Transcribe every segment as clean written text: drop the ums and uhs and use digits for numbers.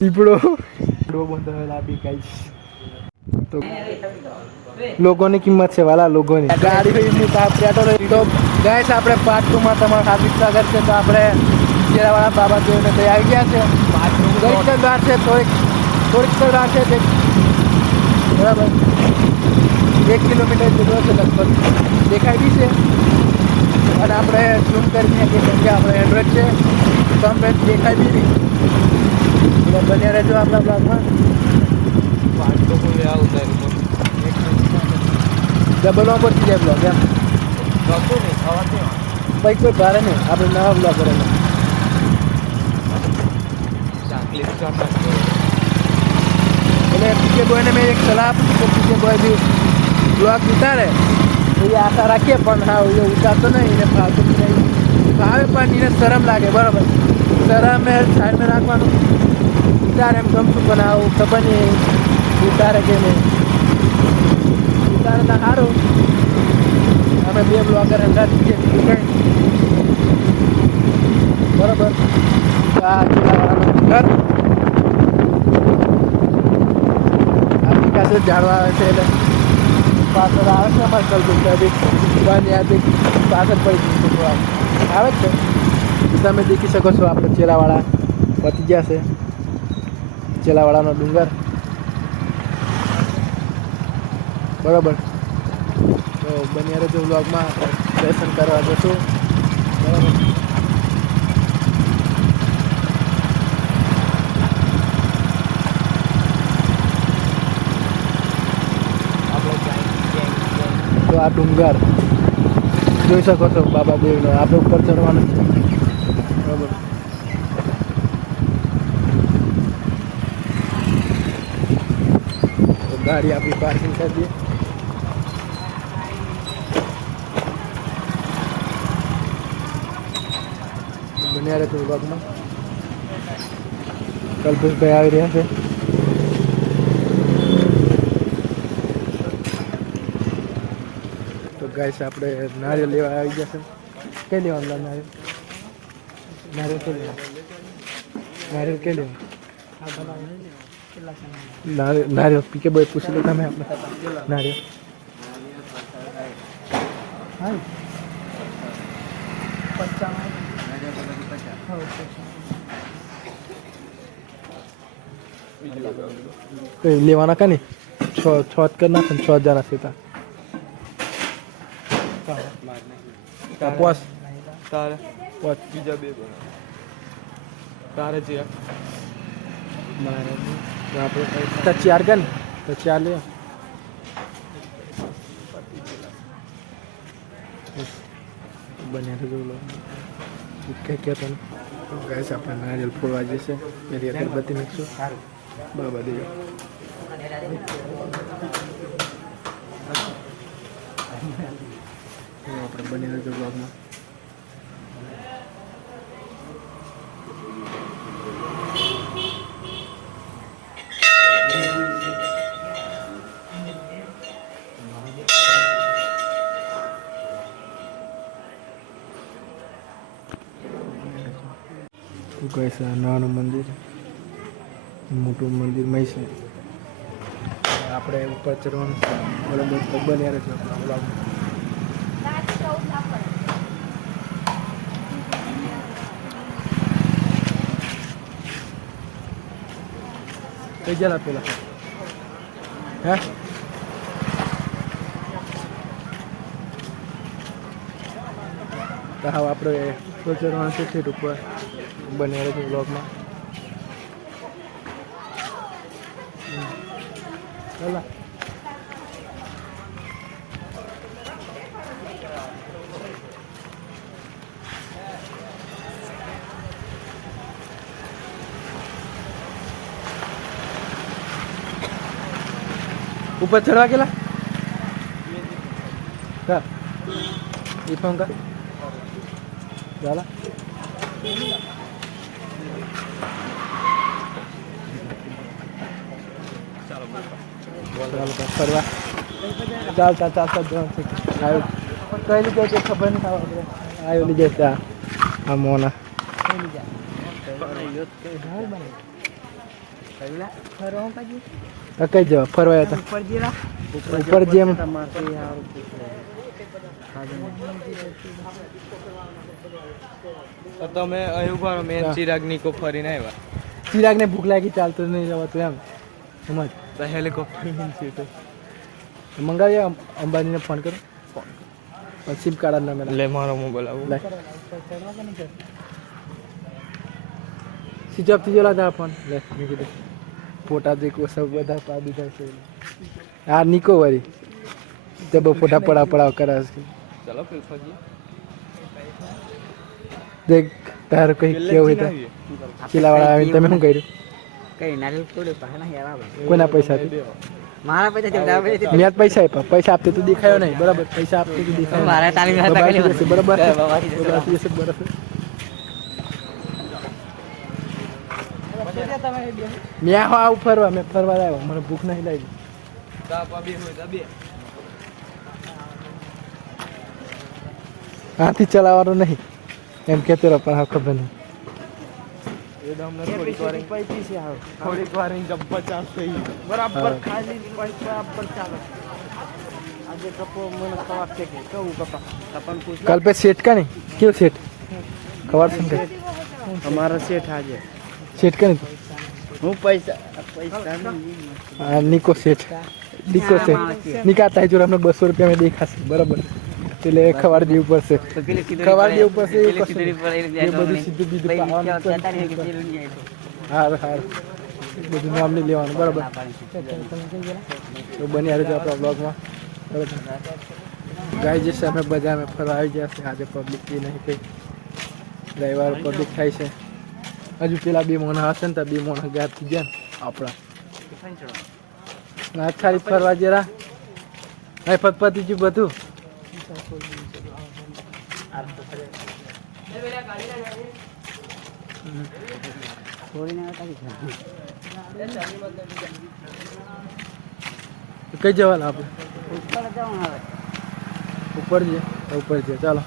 પીપળો બંધાવેલા બી guys તો લોકોની કિંમત છે વાલા લોકોની ગાડી પેટ્રોલ તો ગાઈસ આપણે પાર્ટ 2 માં તમારું હાર્દિક સ્વાગત છે. તો આપણે ચેરાવાળા બાબા દેવને ત્યાં આવી ગયા છે. થોડીક વાર છે થોડીક વાર છે બરાબર 1 કિલોમીટર જેટલો છે લગભગ દેખાય બી છે. અને આપણે ઝૂમ કરીને કે આપણે એન્ડ્રોઈડ છે કમ્પ્લેટ દેખાય બી નહીં. એટલે બન્યા રહેજો આપણા બ્લોગમાં. ડબલમાં પહોંચી જાય બ્લોગ એમ ભાઈ કોઈ ભારે નહીં આપણે નવા બ્લોગ કરેલા. એટલે પીકે બોયને મેં એક સલાહ આપી કે પીકે બોય બી બ્લોગ ઉતારે એવી આશા રાખીએ પણ હા એ ઉતારતો નહીં એને ફાવતું નહીં ભાવે પણ એને શરમ લાગે બરાબર. શરમ સાઈડમાં રાખવાનું ઉતારે એમ ગમતું પણ આવું ખબર નહીં ઉતારે કે નહીં ઉતારે તો સારું. અમે 2 બ્લોગર હંગાત છીએ બીજું કંઈ બરાબર. આ ચૂલાવાળાનું ઘર આપણી પાસે ઝાડવા આવે છે એટલે પાછળ આવે છે અમારે કલબી બંધ યાદી પાછળ પડી જશે આવે જ છે. તમે દેખી શકો છો આપણે ચેલાવાળા પતી ગયા છે. ચેલાવાળાનો ડુંગર બરાબર. તો બન્યા રહેજો વ્લોગમાં દર્શન કરવા જશું બરાબર. તો આ ડુંગર જોઈ શકો છો બાબા દેવનો આપણે ઉપર ચડવાનું છે બરાબર. તો ગાડી આપણી પાર્કિંગ કરી દઈએ. બન્યા રહે તો વ્લોગમાં. કલ્પેશભાઈ આવી રહ્યા છે. તો ગાઈસ આપણે નારિયેળ લેવા આવી ગયા છે. કઈ લેવાનું નારિયેળ કે નારિયેળ કે લેવાનું નારિયેળ પીકે ભાઈ પૂછી લો તમે આપણે નારિયેળ હા કઈ લેવાના કા નહીં 6 કર નાખે 6 જણા છે પોસ તારે પોસ બીજા 2 તારે છે મારે આપણે 4 કર તો 4 લે બને તો કઈ કહેતો ને ગાઈસ આપણે નારિયેળ ફોડવા જશે એની અગરબત્તી નાખશું બાબા દેવ. આપણે બની રહેજો બ્લોગમાં. કઈ નાનું મંદિર મોટું મંદિર મય છે. આપણે ઉપર ચડવાનું છે બરાબર. તો બન્યા રહેજો આપણા બ્લોગમાં. કઈ જલા પેલા હે તો હા આપણે ચડવાનું છે ઠેઠ ઉપર. બન્યા રહેજો બ્લોગમાં. ચાલો ઉપર ચડવા કેલા કા એ ફોન કા ચાલો ફરવા ચાલતા જવાનું છે. કઈ લીધે છે ખબર નહીં આવ્યો લીધે ત્યાં આ મોના કઈ જવા ફરવા હતા ઉપર જેમ તમે અહીં મેન ચિરાગ નિકો ફરીને આવ્યા. ચિરાગને ભૂખ લાગી ચાલતું નહીં જવાતું એમ સમજ. તો હેલિકોપ્ટર સીટ મંગાવીએ અંબાનીને ફોન કરો સિમ કાર્ડ ના લે મારો મોબાઈલ આવું સ્વિચ ઓફ થઈ ગયેલા હતા ફોન લે મેં કીધું ફોટા દેખો સબ બધા પાડી દીધા છે. હા નીકો વરી જબ ફોટા પડાવ કરે છે. ચલો ફિર ફજી દેખ તાર કઈ કેવું હતા ચીલાવાળા આવીને તમે શું કર્યું કઈ નારિયેલ તોડે પાછા યાર કોના પૈસા મારા પૈસા મેં પૈસા આપ્યા પૈસા આપતે તું દેખાયો નહીં બરાબર પૈસા આપતે તું દેખાયો મારા તાલીમ બરાબર બરાબર મેં આવું ફરવા મેં ફરવા આવ્યો મને ભૂખ નહીં લાગી હાથી ચલાવવાનો નહીં એમ કહેતો રહો પણ હા ખબર નહીં થોડીક વાર ચાલુ થઈ બરાબર ખાલી બરાબર ચાલો આજે કપો મને ખબર છે કે કહું કપા કપન પૂછ कल पे सेट का नहीं क्यों सेट खबर सुन के हमारा सेठ આજે सेट का नहीं હું પૈસા हाँ निको सेट निकालता है जो हमने 200 रुपया में देखा से बराबर એટલે ખબર દી ઉપર છે ખબર દી ઉપર છે એ બધું સીધું બીજું હાર હાર બધું નામ નહીં લેવાનું બરાબર તો બની હારે આપણા બ્લોગમાં બરાબર ગાય જે અમે બધા અમે ફરવા આવી ગયા છે આજે પબ્લિક બી નહીં કંઈ રવિવાર પબ્લિક થાય છે હજુ પેલા બે મોણા હશે ને તો બે મોણા ગાયબ થઈ ગયા ને આપણા ખાલી ફરવા જરા અહીં પતપતિ ગયું બધું કઈ જવાના આપણે ઉપર જઈએ ચાલો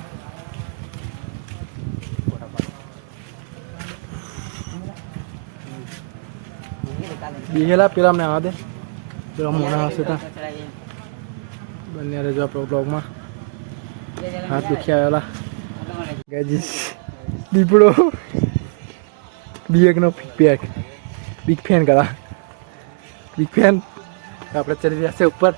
બીજેલા પેલા અમને આવવા દે પેલા મોણા હશે ત્યાં બંને રહેજો આપણો બ્લોગમાં હાથ દુખી આવેલા ગાજીસ દીપડો બીએકનો પેક બિગ ફેન કરા બિગ ફેન આપણે ચડી રહ્યા છે ઉપર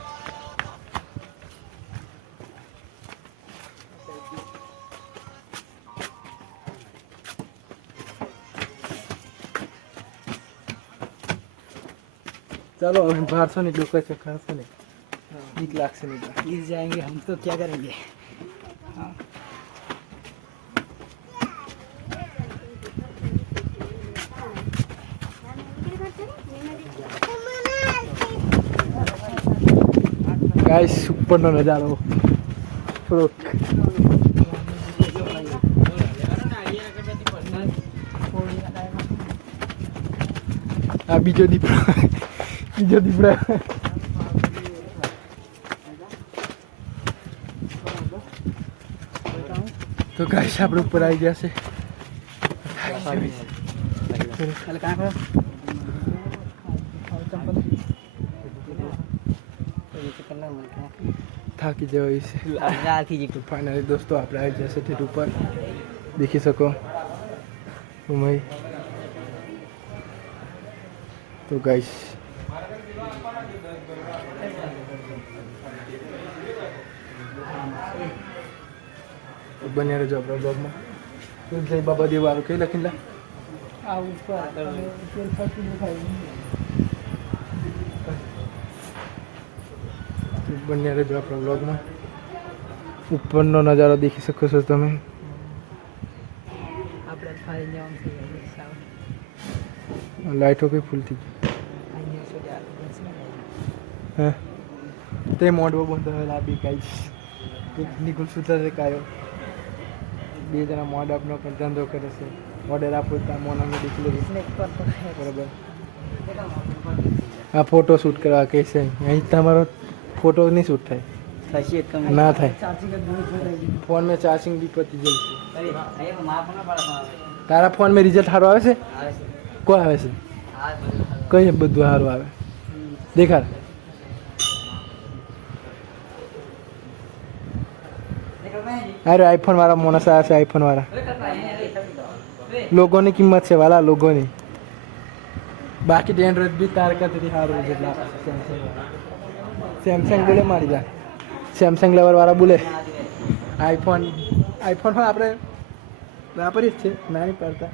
चलो अभी 1200 निकलो कैसे खासा नहीं 1 लाख से निकला गिर जाएंगे हम तो क्या करेंगे गाइस ऊपर नो नजारो થોડોક આ બીજો દીપડો તો ગાઈસ આપણે ઉપર આવી ગયા છે થાકી જવાય છે ફાઇનલી દોસ્તો આપણે આવી ગયા છે ઠેઠ ઉપર દેખી શકો ઉમય તો ગાઈસ બન્યા રહેજો આપણા બ્લોગમાં જય બાબા દેવાળું કઈ લખીને લા બન્યા રહેજો આપણા બ્લોગમાં ઉપરનો નજારો દેખી શકો છો તમે લાઈટો કઈ ફૂલ થઈ ગઈ હા તે મોડવો બંધ થયેલા બી ગાઈસ નિકુલ સુધા છે કાયો બે જણા મોડઅપનો પણ ધંધો કરે છે ઓર્ડર આપો ત્યાં મોનાને ડિક્લેર બરાબર આ ફોટો શૂટ કરવા કહે છે અહીં તમારો ફોટો નહીં શૂટ થાય ના થાય ફોન में चार्जिंग भी पति जल्दी तारा फोन में रिजल्ट हारो આવે છે કો આવે છે કઈ બધું સારું આવે દેખાડ. અરે આઈફોન વાળા માણસ આવે છે, આઈફોન વાળા લોકોની કિંમત છે વાલા, લોકોની. બાકી તો એન્ડ્રોઈડ બી તાર કરતી સારું જેટલા સેમસંગ બોલે મારી જા, સેમસંગ લેવલ વાળા બોલે. આઈફોન આપણે વાપરીએ જ છે, ના નહીં પડતા,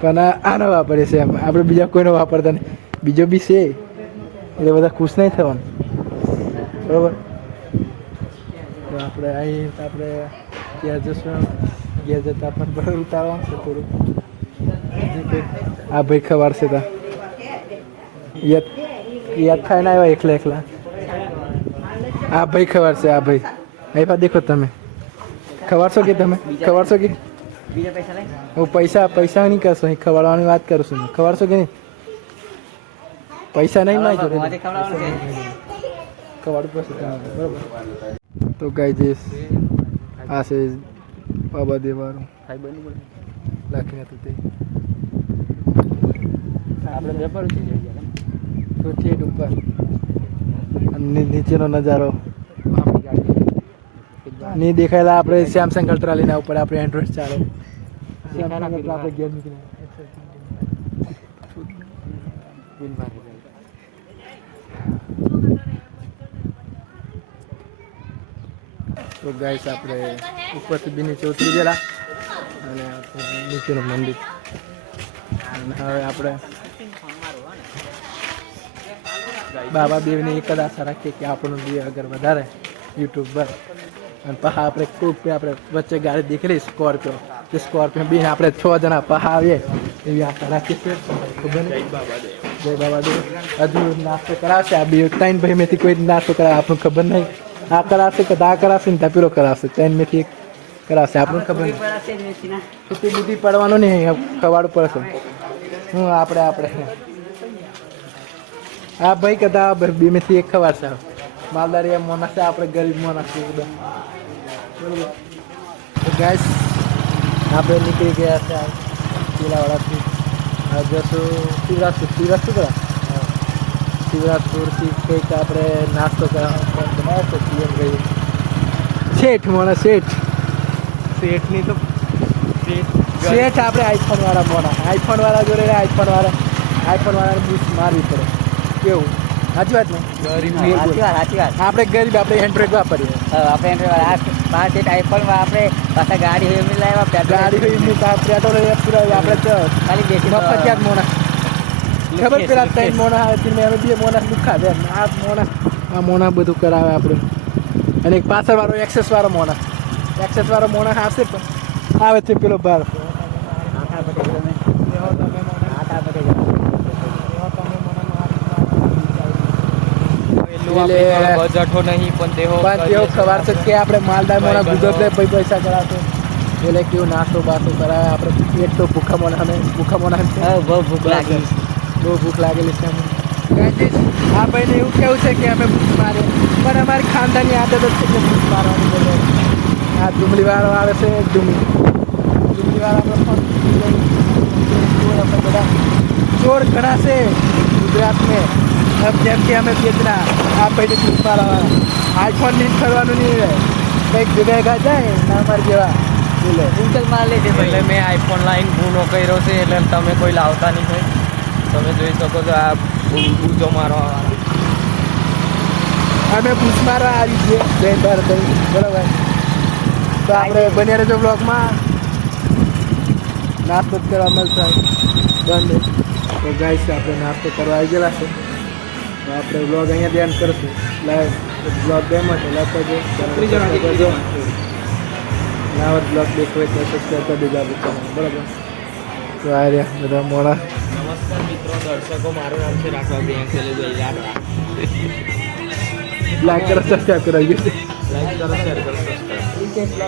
પણ આનો વાપરીએ છે એમ. આપણે બીજા કોઈનો વાપરતા નહીં. બીજો બી છે એટલે બધા ખુશ નહીં થવાનું, બરાબર. તો આપણે અહીં આપણે ઘેર જશું, ઘેર જતાં પણ બરાબર ઉતારવાનું છે થોડું. આ ભાઈ ખબર છે તા યાદ થાય ને આવ્યા એકલા એકલા. આ ભાઈ ખબર છે, આ ભાઈ આવ્યા દેખો તમે. ખબર છો કે તમે ખબર છો કે હું પૈસા નહીં કરશો, અહીં ખવડાવવાની વાત કરું છું. ખબર છો કે નહીં? પૈસા નહીં માગી ખવડાવવું પડશે બરાબર. તો ગાય આ છે બાબા દેવાનું લખીને હતું તે આપણે વેપાર થઈ જાય તો ઠેઠ ઉપર અને નીચેનો નજારો નહીં દેખાયેલા. આપણે સેમસંગ અલ્ટ્રા લઈને ઉપર આપણે એન્ડ્રોઈડ ચાલે. સેમસંગ અલ્ટ્રા આપણે ઘેર નીકળે. તો ગાઈસ આપણે ઉપરથી બી નીચે ઉતરી ગયેલા અને નીચેનું મંદિર. અને હવે આપણે બાબા દેવની એક જ આશા રાખીએ કે આપણું બી અગર વધારે યુટ્યુબ પર. અને પહા આપણે ખૂબ આપણે વચ્ચે ગાડી દીકરી સ્કોર્પિયો, તે સ્કોર્પિયો બી આપણે 6 જણા પહા આવીએ એવી આશા રાખીએ છીએ. ખબર નહીં. જય બાબા દેવ. હજુ નાસ્તો કરાવશે આ બે 3 ભાઈ મેથી કોઈ નાસ્તો કરાવે આપણને ખબર નહીં. આ કરાવશે કે આ કરાવશે ને પેલો કરાવશે, 3 મેથી એક કરાવશે આપણને ખબર નહીં. છૂટી બુદ્ધિ પડવાનું નહીં, ખવાડું પડશે. હું આપણે આ ભાઈ કદા બે મેથી એક ખવાડશે. માલદારી એમ મોના છે, આપણે ગરીબ મોના છે બધા, બરોબર. તો ગાઈસ આપણે નીકળી ગયા છે પેલાવાળાથી. આ જશું શિવરાજપુરથી કંઈક આપણે નાસ્તો કરાવવાનો બનાવ્યો છે. પીએમ ભાઈ શેઠ મોના શેઠની તો શેઠ આપણે આઈફોન વાળા જોડે આઈફોન વાળાને બૂસ મારવી પડે. કેવું સાચી વાત ને? આપણે ગરીબ, આપણે એન્ડ્રોઈડ વાપરીએ. આપણે આઈફોન આપણે પાછા ગાડી હોય એમની લાવ્યા, ગાડી હોય એમની પેટ્રોલ આપણે તો ખાલી બેસી મફતિયાત મોના ખબર. પેલા 3 મોના આવે અમે 2 મોના દુખા દે. આ મોના બધું કરાવે આપણે. અને એક પાછળ વાળો એક્સેસ વાળો મોના આવશે પણ આવે છે પેલો બહાર. બજેટો નહીં પણ તેઓ ખબર છે કે આપણે માલદાર મોના ગૂગલ પે પૈસા કરાવશે એટલે કેવું નાસ્તો બાસ્તો કરાવે. આપણે એક તો ભૂખા મોના બહુ ભૂખ લાગી, બહુ ભૂખ લાગેલી છે અમને. આ ભાઈને એવું કેવું છે કે અમે ભૂખ મારીએ, પણ અમારી ખાનદાની આદત જ છે કે ભૂખ મારવાની બોલે. આ ડુમલીવાળો આવે છે, ડુમલીવાળા આપણે બધા ચોર ઘણા છે ગુજરાતમાં. જેમ કે અમે બેચના આ ભાઈને ભૂખ મારવાના. આઈફોન નહીં કરવાનું નહીં રહે, કંઈક ભેગા જાય ના અમારે જેવા બોલે ઇન્કલ માર લે છે. એટલે મેં આઈફોન લાઈન ગુનો કર્યો છે એટલે તમે કોઈ લાવતા નહીં હોય. તમે જોઈ શકો છો આ બૂજો મારવા. અમે ભૂખ મારવા આવી છીએ જૈન ભારત, બરાબર. તો આપણે બન્યા રહેજો બ્લોગમાં. નાસ્તો જ કરવા મળશે બંધ. તો ગાઈસ આપણે નાસ્તો કરવા આવી ગયેલા છે. તો આપણે બ્લોગ અહીંયા ધ્યાન કરશું. બ્લોગ ગેમ છે કરજો. નવા બ્લોગ દેખો હોય તો સબસ્ક્રાઈબ કરી દેજો આપણે ચેનલ, બરાબર. તો આ રહ્યા બધા મોડા. નમસ્કાર મિત્રો, દર્શકો, મારું નામ છે રાઠવા પ્રિયાંક સેલેભાઈ. લાઈક કરો, સબસ્ક્રાઈબ કરાવી. લાઈક કરો, શેર કરો, સબસ્ક્રાઈબ.